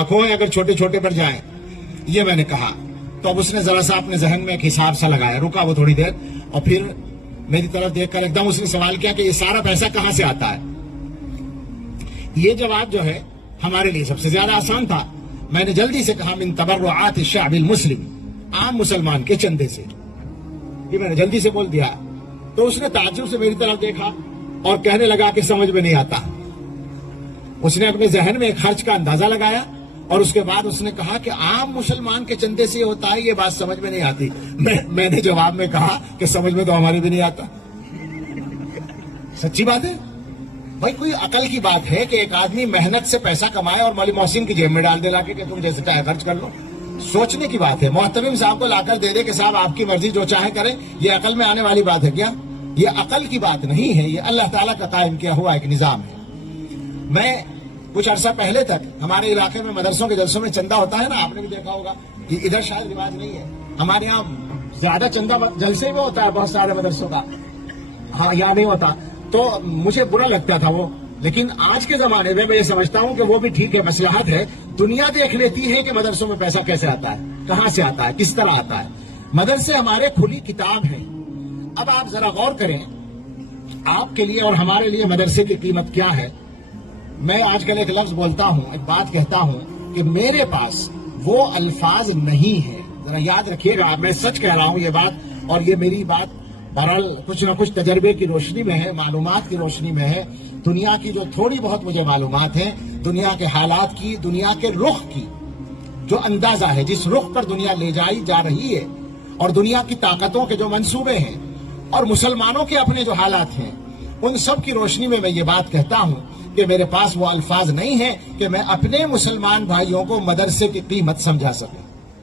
लाखों हैं अगर छोटे छोटे पर जाएं। ये मैंने कहा तो अब उसने जरा सा अपने जहन में एक हिसाब सा लगाया, रुका वो थोड़ी देर और फिर मेरी तरफ देखकर एकदम उसने सवाल किया कि ये सारा पैसा कहां से आता है। ये जवाब जो है हमारे लिए सबसे ज्यादा आसान था। मैंने जल्दी से कहा मिन तबर्रुआत शाबिल मुस्लिम, आम मुसलमान के चंदे से। ये मैंने जल्दी से बोल दिया तो उसने ताज्जुब से मेरी तरफ देखा और कहने लगा कि समझ में नहीं आता। उसने अपने जहन में एक खर्च का अंदाजा लगाया और उसके बाद उसने कहा कि आम मुसलमान के चंदे से होता है, ये बात समझ में नहीं आती। मैंने जवाब में कहा कि समझ में तो हमारे भी नहीं आता। सच्ची बात है भाई, कोई अकल की बात है कि एक आदमी मेहनत से पैसा कमाए और मौलवी मोहसिन की जेब में डाल दे लाके कि तुम जैसे चाहे खर्च कर लो। सोचने की बात है। मोहतमिम साहब को लाकर दे दे कि साहब आपकी मर्जी जो चाहे करें, ये अकल में आने वाली बात है क्या? ये अकल की बात नहीं है, ये अल्लाह ताला का कायम किया हुआ एक निजाम है। मैं कुछ अरसा पहले तक हमारे इलाके में मदरसों के जलसों में चंदा होता है ना, आपने भी देखा होगा। इधर शायद रिवाज नहीं है, हमारे यहाँ ज्यादा चंदा जलसे में होता है बहुत सारे मदरसों का। हाँ, यहाँ नहीं होता तो मुझे बुरा लगता था वो। लेकिन आज के जमाने में मैं ये समझता हूँ कि वो भी ठीक है, मसलहत है। दुनिया देख लेती है कि मदरसों में पैसा कैसे आता है, कहाँ से आता है, किस तरह आता है। मदरसे हमारे खुली किताब है। अब आप जरा गौर करें, आपके लिए और हमारे लिए मदरसे की कीमत क्या है। मैं आजकल एक लफ्ज बोलता हूँ, एक बात कहता हूँ कि मेरे पास वो अल्फाज नहीं है। जरा याद रखिएगा, मैं सच कह रहा हूँ ये बात, और ये मेरी बात बहरहाल कुछ न कुछ तजर्बे की रोशनी में है, मालूमात की रोशनी में है। दुनिया की जो थोड़ी बहुत मुझे मालूमात है, दुनिया के हालात की, दुनिया के रुख की जो अंदाजा है, जिस रुख पर दुनिया ले जाई जा रही है, और दुनिया की ताकतों के जो मंसूबे हैं, और मुसलमानों के अपने जो हालात हैं, उन सब की रोशनी में मैं ये बात कहता हूँ कि मेरे पास वो अल्फाज नहीं है कि मैं अपने मुसलमान भाइयों को मदरसे की कीमत समझा सकूं।